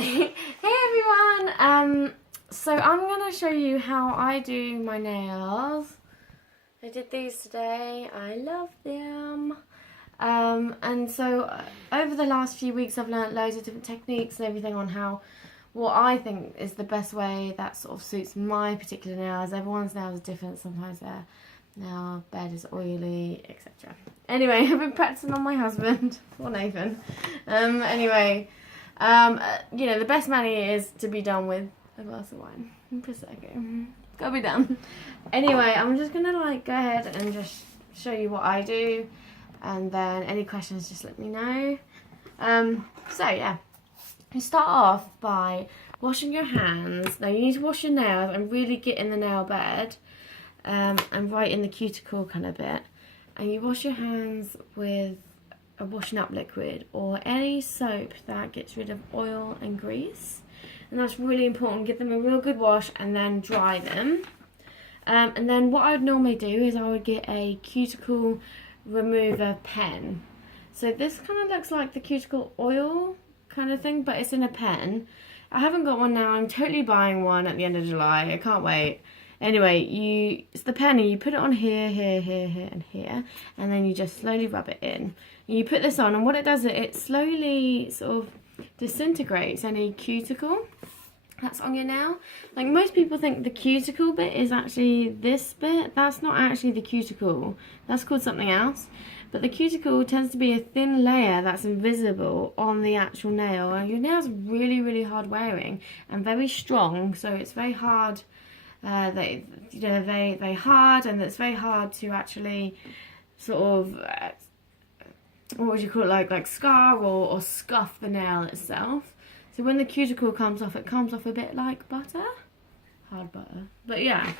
Hey everyone! So I'm gonna show you how I do my nails. I did these today. I love them. And so over the last few weeks I've learnt loads of different techniques and everything on what I think is the best way that sort of suits my particular nails. Everyone's nails are different. Sometimes their nail bed is oily, etc. Anyway, I've been practicing on my husband, or Nathan. You know, the best mani is to be done with a glass of wine. Prosecco. Gotta be done. Anyway, I'm just gonna go ahead and just show you what I do, and then any questions just let me know. So yeah, you start off by washing your hands. Now you need to wash your nails and really get in the nail bed, and right in the cuticle kind of bit. And you wash your hands with a washing up liquid or any soap that gets rid of oil and grease, and that's really important. Give them a real good wash and then dry them. And then what I would normally do is I would get a cuticle remover pen. So this kind of looks like the cuticle oil kind of thing, but it's in a pen. I haven't got one now. I'm totally buying one at the end of July. I can't wait. Anyway, it's the pen, and you put it on here, here, here, here, and here, and then you just slowly rub it in. And you put this on, and what it does is it slowly sort of disintegrates any cuticle that's on your nail. Like, most people think the cuticle bit is actually this bit. That's not actually the cuticle. That's called something else. But the cuticle tends to be a thin layer that's invisible on the actual nail, and your nail's really, really hard wearing and very strong, so it's very hard. They're very, very hard, and it's very hard to actually sort of what would you call it, like scar or scuff the nail itself. So when the cuticle comes off, it comes off a bit like butter, hard butter. But yeah.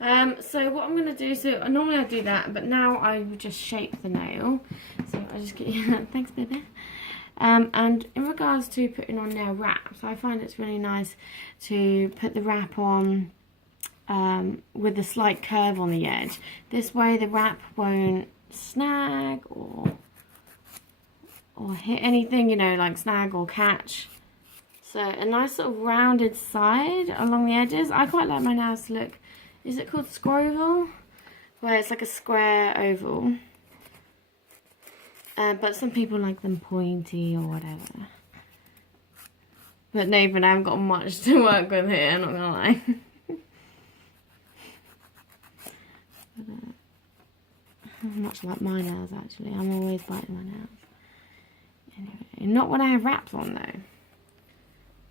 So what I'm gonna do, so normally I do that, but now I would just shape the nail. So I just get thanks, baby. And in regards to putting on nail wraps, I find it's really nice to put the wrap on with a slight curve on the edge. This way the wrap won't snag or hit anything, you know, like snag or catch. So a nice sort of rounded side along the edges. I quite like my nails to look, is it called scroval? Where it's like a square oval. But some people like them pointy or whatever. But Nathan, I haven't got much to work with here, I'm not gonna lie. Much like my nails, actually. I'm always biting my nails. Anyway, not when I have wraps on, though.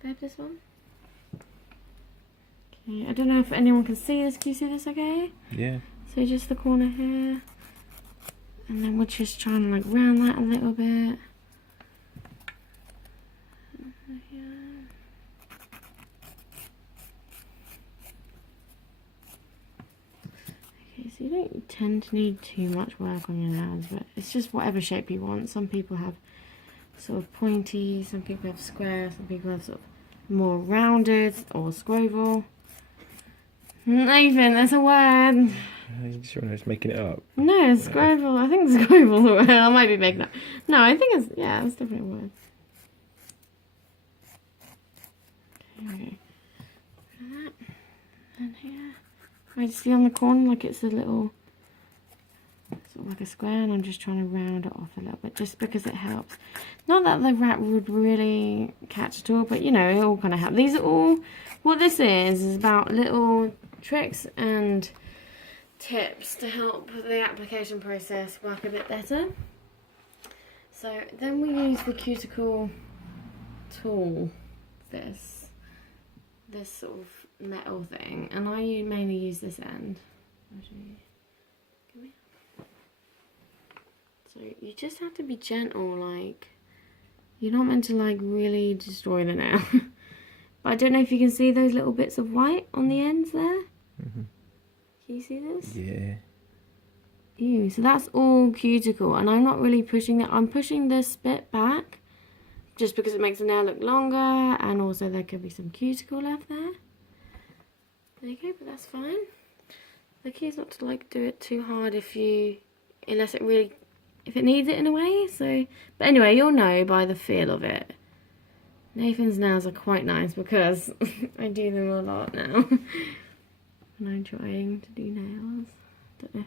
Do I have this one? Okay, I don't know if anyone can see this. Can you see this okay? Yeah. So just the corner here. And then we're just trying to like round that a little bit. Okay, so you don't tend to need too much work on your nails, but it's just whatever shape you want. Some people have sort of pointy, some people have square, some people have sort of more rounded or scroval. Nathan, that's a word. You sure it's making it up? No, it's scroval. I think it's scroval. I might be making up. No, I think it's, yeah, it's definitely a word. Okay. And here. I just see on the corner like it's a little, sort of like a square, and I'm just trying to round it off a little bit just because it helps. Not that the wrap would really catch at all, but you know, it all kind of helps. These are all, what this is about little tricks and tips to help the application process work a bit better. So then we use the cuticle tool, this sort of metal thing, and I mainly use this end. So you just have to be gentle, like you're not meant to like really destroy the nail. But I don't know if you can see those little bits of white on the ends there. Mm-hmm. Can you see this? Yeah. Ew, so that's all cuticle, and I'm not really pushing it. I'm pushing this bit back just because it makes the nail look longer, and also there could be some cuticle left there. There you go, but that's fine. The key is not to like do it too hard if it needs it in a way. So, but anyway, you'll know by the feel of it. Nathan's nails are quite nice because I do them a lot now. When I'm trying to do nails. Don't know.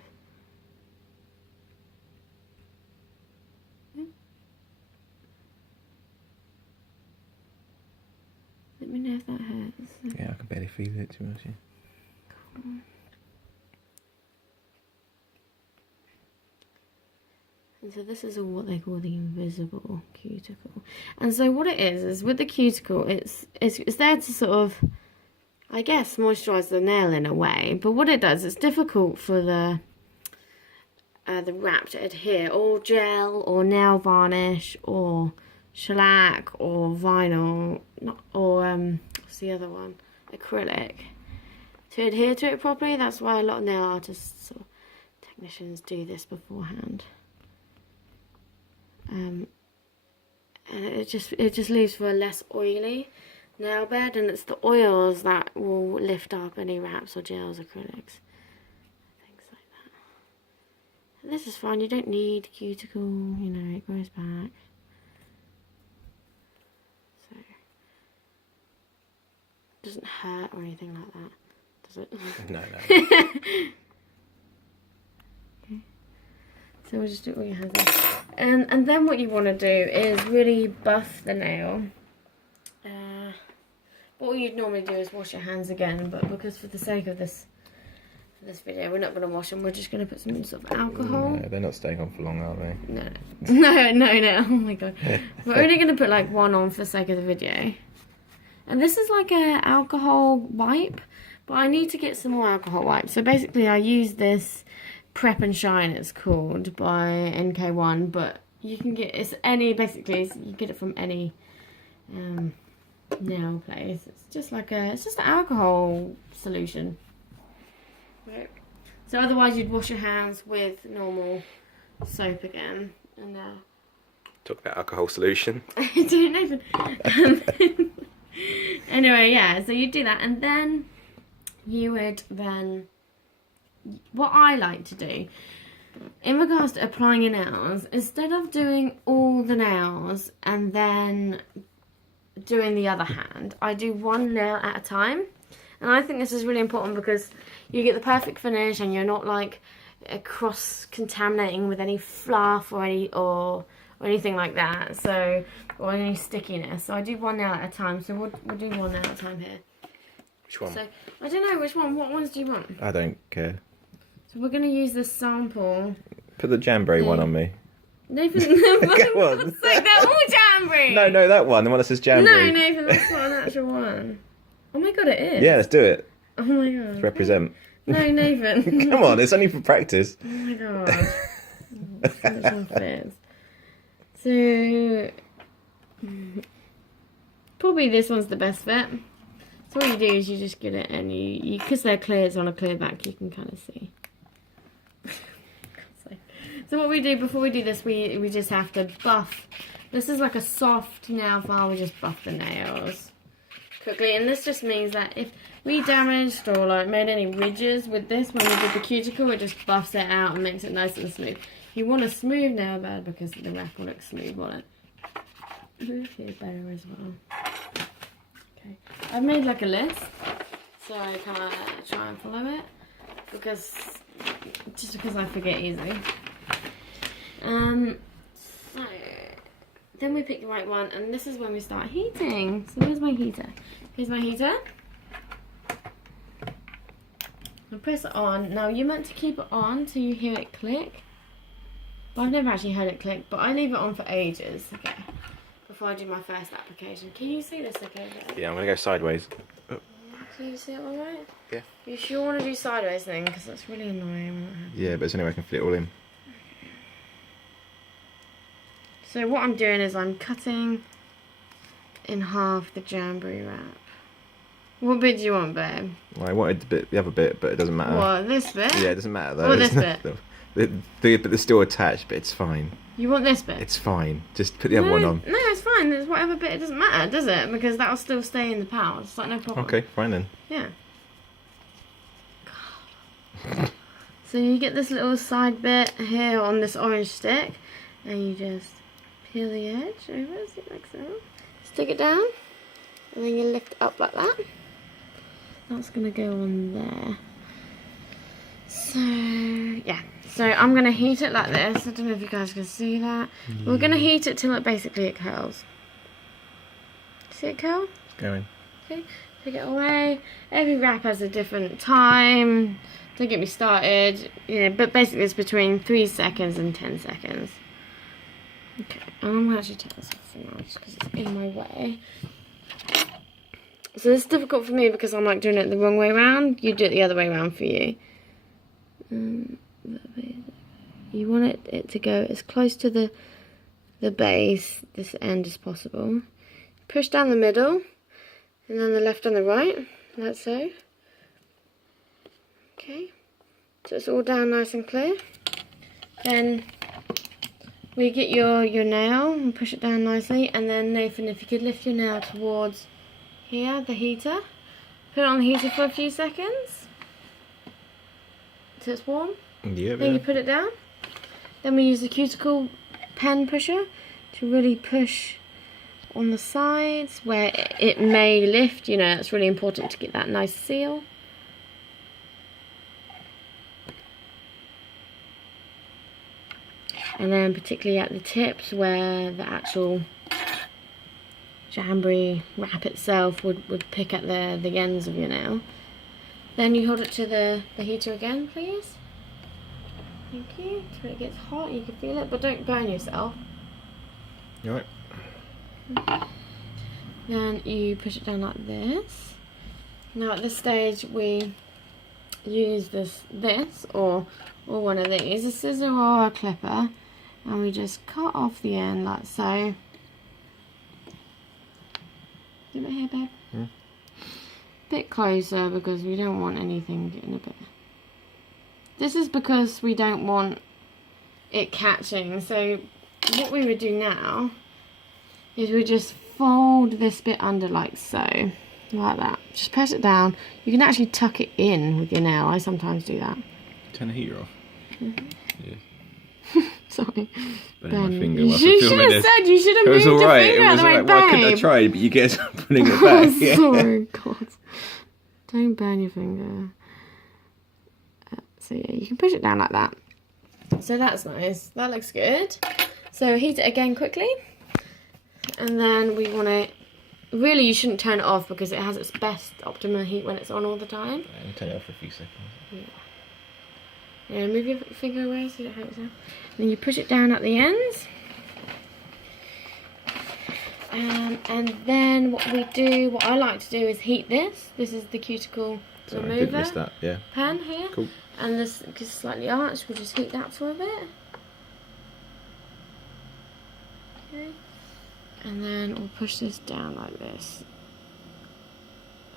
Let me know if that hurts. Yeah, I can barely feel it, to be honest. Cool. And so this is all what they call the invisible cuticle. And so what it is with the cuticle, it's there to sort of, I guess, moisturise the nail in a way. But what it does, it's difficult for the wrap to adhere, or gel, or nail varnish, or shellac, or vinyl, or what's the other one? Acrylic. To adhere to it properly, that's why a lot of nail artists or technicians do this beforehand. And it just leaves for a less oily nail bed, and it's the oils that will lift up any wraps or gels, acrylics, things like that. And this is fine, you don't need cuticle, you know, it grows back. So, it doesn't hurt or anything like that, does it? No, no. So we'll just do it with your hands there. And then what you want to do is really buff the nail. What you'd normally do is wash your hands again, but because for the sake of this video, we're not going to wash them. We're just going to put some sort of alcohol. No, they're not staying on for long, are they? No. Oh my god. We're only going to put like one on for the sake of the video. And this is like a alcohol wipe, but I need to get some more alcohol wipes. So basically I use this Prep and Shine, it's called, by NK1, but you can get you get it from any nail place. It's just an alcohol solution. Right. So otherwise you'd wash your hands with normal soap again. And Talk about alcohol solution. I don't even. Anyway, yeah. So you do that, and then you would what I like to do in regards to applying your nails, instead of doing all the nails and then doing the other hand, I do one nail at a time. And I think this is really important because you get the perfect finish and you're not like cross-contaminating with any fluff or anything like that, so, or any stickiness. So I do one nail at a time, so we'll do one nail at a time here. Which one? So I don't know which one. What ones do you want? I don't care. So we're going to use this sample. Put the Jamberry one on me. Nathan, Come on. they're all Jamberry. No, that one. The one that says Jamberry. No, Nathan, that's not an actual one. Oh my god, it is. Yeah, let's do it. Oh my god. Let's represent. No, Nathan. Come on, it's only for practice. Oh my god. Which one fits? So, probably this one's the best fit. So what you do is you just get it and you because they're clear, it's on a clear back, you can kind of see. So what we do before we do this, we just have to buff. This is like a soft nail file, we just buff the nails quickly. And this just means that if we damaged or like made any ridges with this when we did the cuticle, it just buffs it out and makes it nice and smooth. You want a smooth nail bed because the wrap will look smooth on it. Move here better as well. Okay, I've made like a list, so I kind of try and follow it because I forget easily. So then we pick the right one, and this is when we start heating. So where's my heater? Here's my heater. I press it on. Now you're meant to keep it on till you hear it click. But I've never actually heard it click, but I leave it on for ages. Okay. Before I do my first application. Can you see this okay? Yeah, I'm going to go sideways. Oh. Can you see it alright? Yeah. You sure want to do sideways thing? Because that's really annoying. Yeah, but it's only way I can fit it all in. So what I'm doing is I'm cutting in half the Jamberry wrap. What bit do you want, babe? Well, I wanted the other bit, but it doesn't matter. What, this bit? Yeah, it doesn't matter though. Or this bit? But they're still attached, but it's fine. You want this bit? It's fine. Just put the other one on. No, it's fine. It's whatever bit. It doesn't matter, does it? Because that'll still stay in the pouch. It's like no problem. Okay, fine then. Yeah. God. So you get this little side bit here on this orange stick, and you just peel the edge over, see like so. Stick it down. and then you lift it up like that. That's going to go on there. So, yeah. So I'm going to heat it like this. I don't know if you guys can see that. We're going to heat it till it basically curls. See it curl? It's going. Okay, take it away. Every wrap has a different time. Don't get me started. Yeah, but basically it's between 3 seconds and 10 seconds. Okay, and I'm going to actually take this off for now just because it's in my way. So this is difficult for me because I'm like doing it the wrong way around. You do it the other way around for you. You want it to go as close to the base, this end, as possible. Push down the middle, and then the left and the right, like so. Okay, so it's all down nice and clear. Then we get your nail and push it down nicely, and then Nathan, if you could lift your nail towards here, the heater, put it on the heater for a few seconds so it's warm. Yeah. Then you put it down. Then we use the cuticle pen pusher to really push on the sides where it may lift. You know, it's really important to get that nice seal. And then particularly at the tips where the actual Jamberry wrap itself would pick at the ends of your nail. Then you hold it to the heater again, please. Thank you. Till it gets hot, you can feel it, but don't burn yourself. You alright? Then you push it down like this. Now at this stage we use this or one of these, a scissor or a clipper, and we just cut off the end like so. Do it here, babe. Hmm. Bit closer because we don't want anything getting a bit. This is because we don't want it catching. So what we would do now is we just fold this bit under like so, like that. Just press it down. You can actually tuck it in with your nail. I sometimes do that. Turn the heater off. Mm-hmm. Yeah. Sorry. Burning my finger. You should have said you should have moved your finger out of the way, Why couldn't I babe? try? But you get putting it back. Yeah. Sorry, God. Don't burn your finger. So yeah, you can push it down like that. So that's nice. That looks good. So heat it again quickly. And then we want to... Really, you shouldn't turn it off because it has its best optimum heat when it's on all the time. Yeah, turn it off for a few seconds. Yeah. Yeah, move your finger away so you don't hurt yourself. Then you push it down at the ends. And then what I like to do is heat this. This is the cuticle Sorry, I did remover miss that. Yeah. pen here. Cool. And this is slightly arched. We'll just heat that for a bit. Okay. And then we'll push this down like this.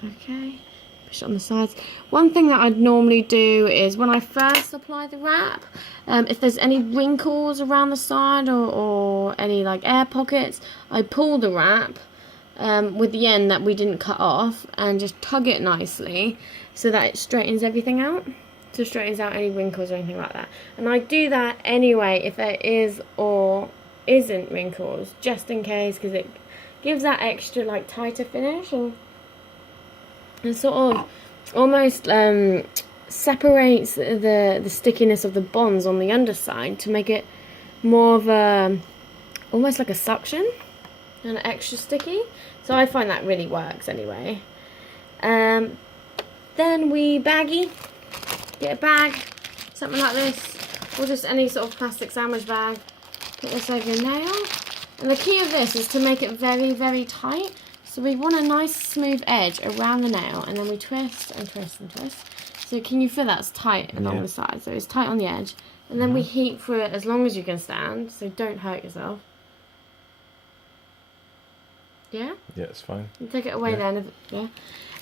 Okay. Push it on the sides. One thing that I'd normally do is when I first apply the wrap, if there's any wrinkles around the side or any like air pockets, I pull the wrap with the end that we didn't cut off and just tug it nicely so that it straightens everything out. So it straightens out any wrinkles or anything like that. And I do that anyway if there is or isn't wrinkles, just in case, because it gives that extra like tighter finish and sort of almost separates the stickiness of the bonds on the underside to make it more of a almost like a suction and extra sticky. So I find that really works anyway. Then we get a bag, something like this, or just any sort of plastic sandwich bag. Put this over your nail, and the key of this is to make it very, very tight. So we want a nice smooth edge around the nail, and then we twist and twist and twist. So can you feel that's tight along the side? So it's tight on the edge, and then we heat for it as long as you can stand. So don't hurt yourself. Yeah? Yeah, it's fine. You take it away then. Yeah.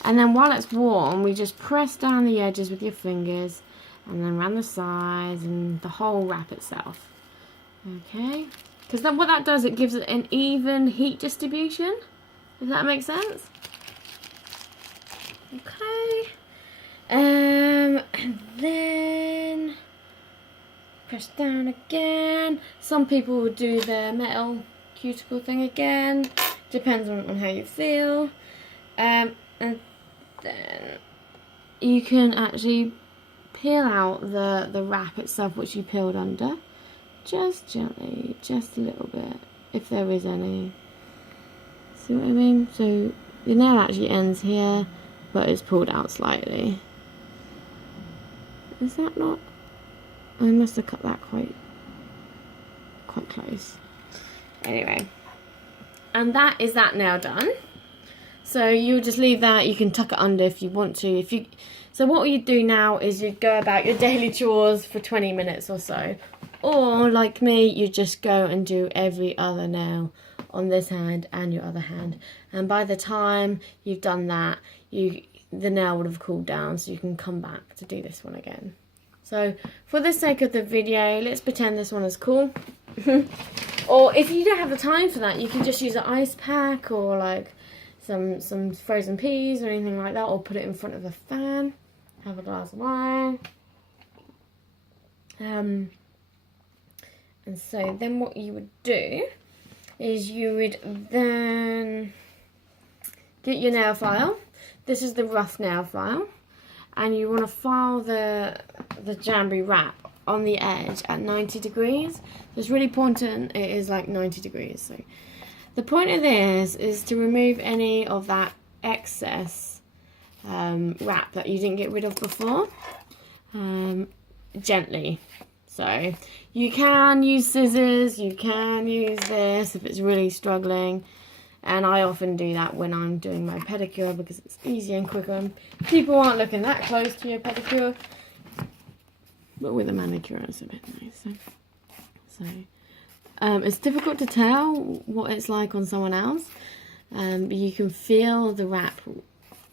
And then while it's warm, we just press down the edges with your fingers, and then around the sides and the whole wrap itself. Okay? Because what that does, it gives it an even heat distribution. Does that make sense? Okay. And then press down again. Some people would do the metal cuticle thing again. Depends on how you feel. And then you can actually peel out the wrap itself, which you peeled under, just gently, just a little bit, if there is any. See what I mean? So the nail actually ends here, but it's pulled out slightly. Is that not? I must have cut that quite close. Anyway, and that is that nail done. So you just leave that. You can tuck it under if you want to. So what you do now is you go about your daily chores for 20 minutes or so, or like me, you just go and do every other nail on this hand and your other hand. And by the time you've done that, the nail would have cooled down, so you can come back to do this one again. So for the sake of the video, let's pretend this one is cool. Or if you don't have the time for that, you can just use an ice pack or like some frozen peas or anything like that, or put it in front of a fan, have a glass of wine. And so then what you would do is you would then get your nail file. This is the rough nail file, and you want to file the Jamberry wrap on the edge at 90 degrees. So it's really important it is like 90 degrees. So the point of this is to remove any of that excess wrap that you didn't get rid of before, gently. So you can use scissors, you can use this if it's really struggling, and I often do that when I'm doing my pedicure because it's easier and quicker and people aren't looking that close to your pedicure. But with a manicure it's a bit nicer. So it's difficult to tell what it's like on someone else, but you can feel the wrap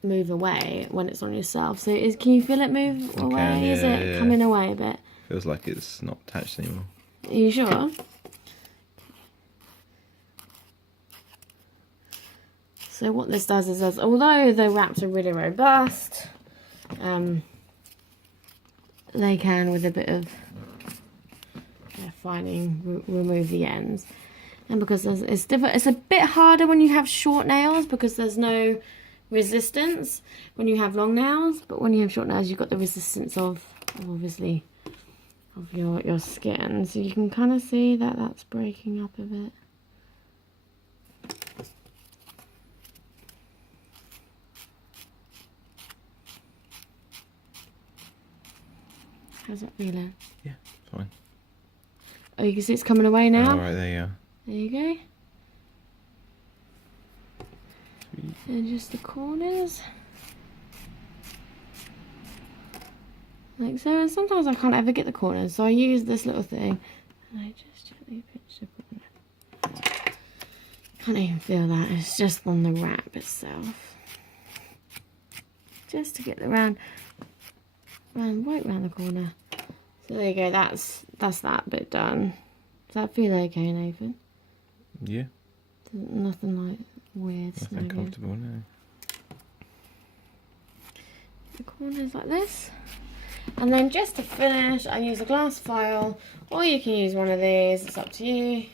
move away when it's on yourself. So can you feel it move away? Yeah, is it coming away a bit? Feels like it's not attached anymore. Are you sure? So what this does is, although the wraps are really robust, they can, with a bit of filing, remove the ends. And because it's a bit harder when you have short nails because there's no resistance when you have long nails, but when you have short nails you've got the resistance of obviously of your skin, so you can kind of see that that's breaking up a bit. How's that feeling? Yeah, fine. Oh, you can see it's coming away now? Oh, right, there you are. There you go. And just the corners. Like so, and sometimes I can't ever get the corners, so I use this little thing and I just gently pinch the corner. Can't even feel that, it's just on the wrap itself. Just to get the right round the corner. So there you go, that's that bit done. Does that feel okay, Nathan? Yeah. Nothing like weird. Nothing comfortable, no. The corners like this. And then just to finish, I use a glass file, or you can use one of these, it's up to you.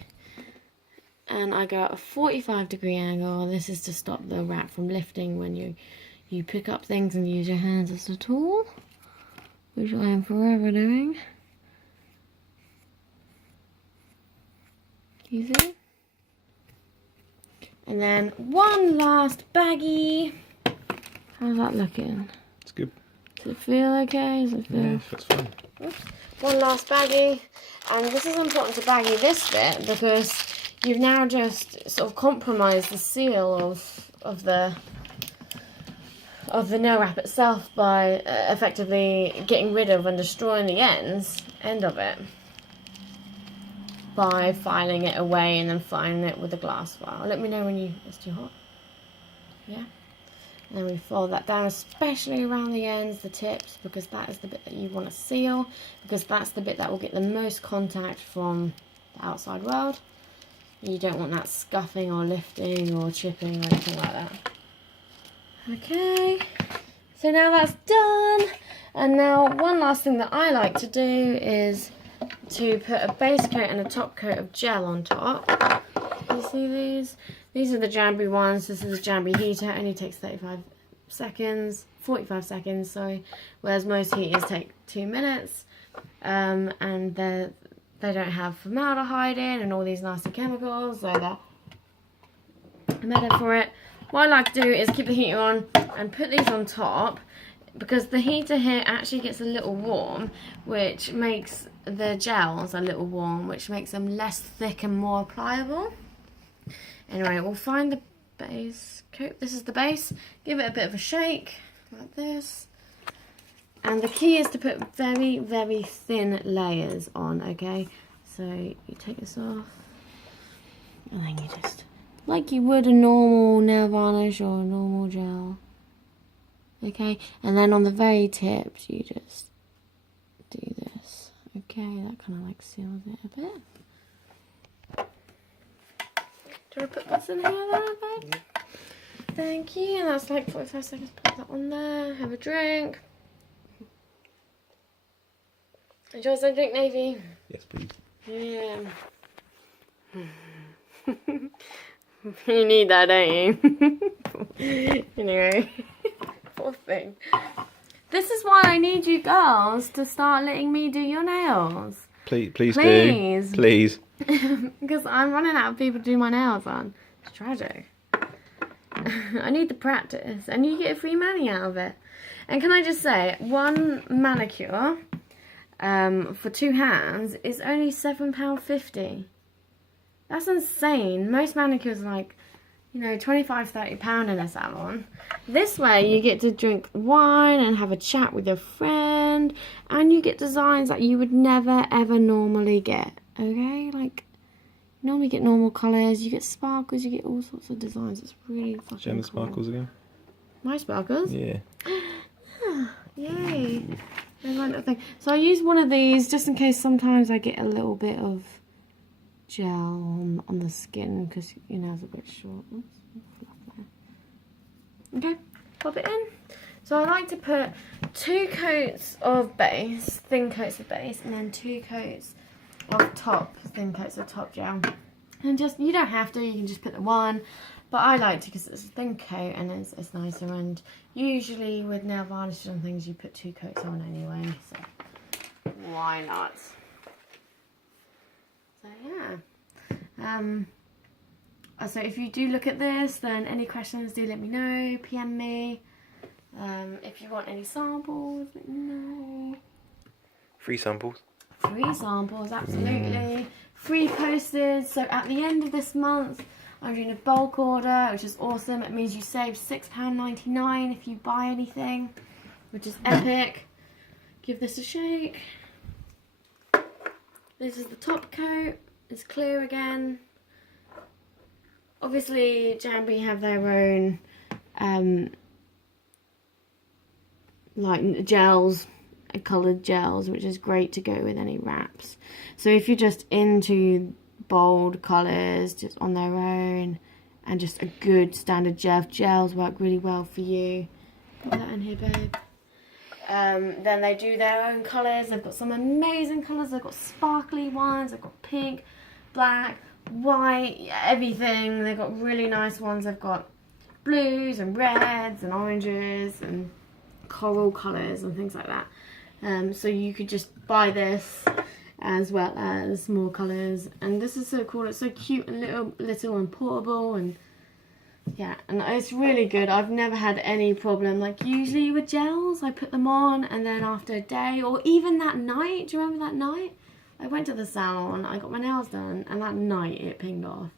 And I go at a 45-degree angle. This is to stop the wrap from lifting when you pick up things and use your hands as a tool, which I am forever doing. You see? And then one last baggie. How's that looking? It's good. Does it feel okay? Does it feel? Yeah, that's fine. Oops. One last baggie, and this is important to baggie this bit because you've now just sort of compromised the seal of the nail wrap itself by effectively getting rid of and destroying the end of it by filing it away and then filing it with a glass file. Let me know when it's too hot. Yeah. And then we fold that down, especially around the ends, the tips, because that is the bit that you want to seal, because that's the bit that will get the most contact from the outside world. You don't want that scuffing or lifting or chipping or anything like that. Okay, so now that's done. And now one last thing that I like to do is to put a base coat and a top coat of gel on top. You see these? These are the Jamberry ones. This is a Jamberry heater. It only takes 45 seconds, sorry. Whereas most heaters take 2 minutes. And they don't have formaldehyde in and all these nasty chemicals, so they're better for it. What I like to do is keep the heater on and put these on top, because the heater here actually gets a little warm, which makes the gels a little warm, which makes them less thick and more pliable. Anyway, we'll find the base coat. This is the base. Give it a bit of a shake, like this. And the key is to put very, very thin layers on, okay? So you take this off, and then you just, like you would a normal nail varnish or a normal gel. Okay, and then on the very tips, you just do this. Okay, that kind of like seals it a bit. Do I put this in here then, babe? Thank you. And that's like 45 seconds. Put that on there. Have a drink. Enjoy some drink, Navy. Yes, please. Yeah. You need that, don't you? Anyway. Poor thing. This is why I need you girls to start letting me do your nails. Please Please. do. Please. Because I'm running out of people to do my nails on. It's tragic. I need the practice. And you get a free mani out of it. And can I just say, one manicure for 2 hands is only £7.50. That's insane. Most manicures are like, you know, £25–30 in a salon. This way you get to drink wine and have a chat with your friend, and you get designs that you would never ever normally get. Okay, like you normally get normal colours, you get sparkles, you get all sorts of designs. It's really fucking Show me the cool. sparkles again. My sparkles? Yeah. Yay. There's my little thing. So I use one of these just in case sometimes I get a little bit of gel on the skin, because your nails are a bit short. Oops, okay, pop it in. So I like to put 2 coats of base, thin coats of base, and then 2 coats of thin coats of top gel. And just, you don't have to, you can just put the one, but I like to because it's a thin coat and it's nicer. And usually with nail varnishes and things, you put 2 coats on anyway, so why not? So yeah, so if you do look at this, then any questions, do let me know, PM me. If you want any samples, let me know. Free samples. Free samples, absolutely. Free postage. So at the end of this month, I'm doing a bulk order, which is awesome. It means you save £6.99 if you buy anything, which is epic. Give this a shake. This is the top coat. It's clear again. Obviously, Jamberry have their own like gels, coloured gels, which is great to go with any wraps. So if you're just into bold colours, just on their own, and just a good standard gel, gels work really well for you. Put that in here, babe. Then they do their own colours. They've got some amazing colours. They've got sparkly ones. They've got pink, black, white, everything. They've got really nice ones. They've got blues and reds and oranges and coral colours and things like that. So you could just buy this as well as more colours. And this is so cool. It's so cute and little and portable, and yeah, and it's really good. I've never had any problem. Like usually with gels, I put them on and then after a day or even that night, do you remember that night? I went to the salon, I got my nails done, and that night it pinged off.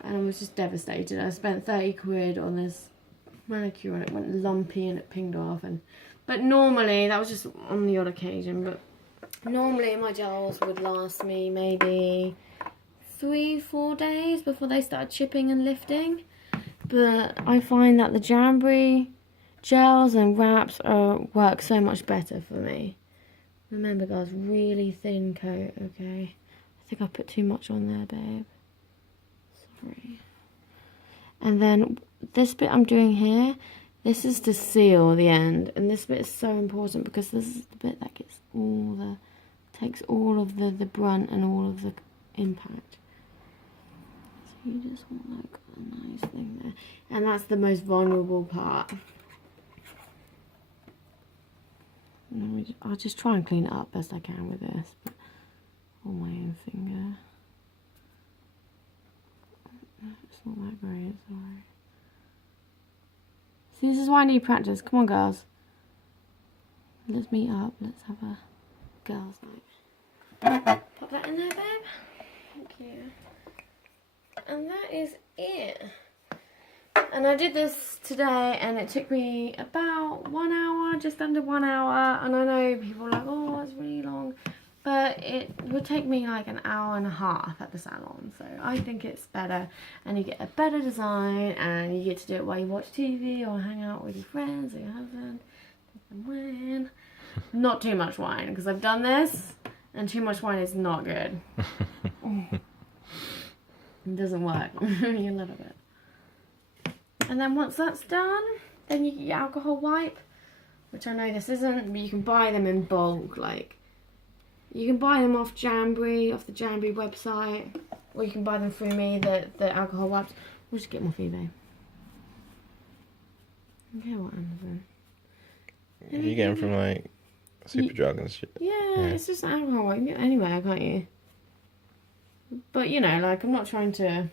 And I was just devastated. I spent 30 quid on this manicure and it went lumpy and it pinged off. But normally, that was just on the odd occasion, but normally my gels would last me maybe 3-4 days before they started chipping and lifting. But I find that the Jamberry gels and wraps work so much better for me. Remember guys, really thin coat, okay? I think I put too much on there, babe. Sorry. And then this bit I'm doing here, this is to seal the end. And this bit is so important because this is the bit that gets takes all of the brunt and all of the impact. So You just want like a nice thing there. And that's the most vulnerable part. And I'll just try and clean it up best I can with this. But on my own finger. It's not that great, it's alright. See, this is why I need practice. Come on, girls. Let's meet up. Let's have a girls' night. Pop that in there, babe. Thank you. And that is it. And I did this today and it took me about 1 hour, just under 1 hour. And I know people are like, oh, it's really long. But it would take me like an hour and a half at the salon. So I think it's better. And you get a better design and you get to do it while you watch TV or hang out with your friends or your husband. Take some wine. Not too much wine because I've done this and too much wine is not good. It doesn't work. You love it. And then once that's done, then you get your alcohol wipe, which I know this isn't, but you can buy them in bulk. Like, you can buy them off Jamberry, off the Jamberry website, or you can buy them through me, the alcohol wipes. We'll just get them off eBay. Okay, what Amazon? You get them from like Superdrug and shit. Yeah, it's just an alcohol wipe. You can get it anywhere, can't you? But you know, like I'm not trying to.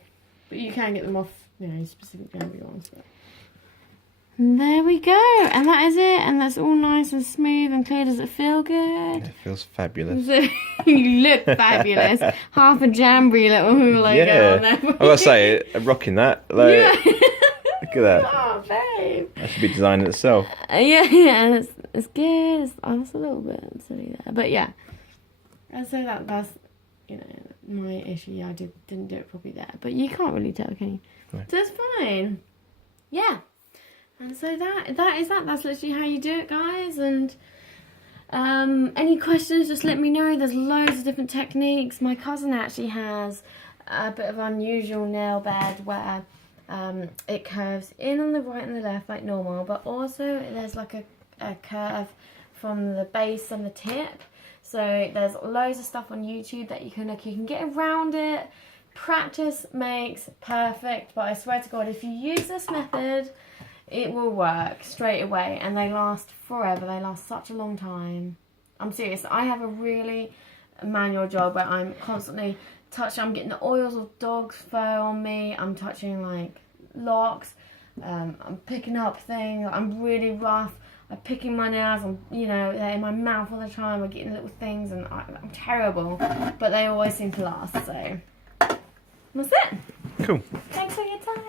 But you can get them off, you know, specific Jamberry ones. But. And there we go, and that is it, and that's all nice and smooth and clear. Does it feel good? It feels fabulous. You look fabulous. Half a Jamberry little logo on there. I gotta say, I'm rocking that. Like, Yeah. Look at that. Oh, babe. That should be designed itself. Yeah, it's good. It's a little bit silly there, but yeah. And so that's, you know, my issue. Yeah, I didn't do it properly there, but you can't really tell, can you? No. So it's fine. Yeah. And so that is that. That's literally how you do it, guys. And any questions, just let me know. There's loads of different techniques. My cousin actually has a bit of unusual nail bed where it curves in on the right and the left like normal, but also there's like a curve from the base and the tip. So there's loads of stuff on YouTube that you can get around it. Practice makes perfect, but I swear to God, if you use this method, it will work straight away, and they last forever. They last such a long time. I'm serious. I have a really manual job where I'm constantly touching. I'm getting the oils of dog's fur on me. I'm touching like locks. I'm picking up things. I'm really rough. I'm picking my nails. I'm, you know, they're in my mouth all the time. I'm getting little things, and I'm terrible. But they always seem to last. So that's it. Cool. Thanks for your time.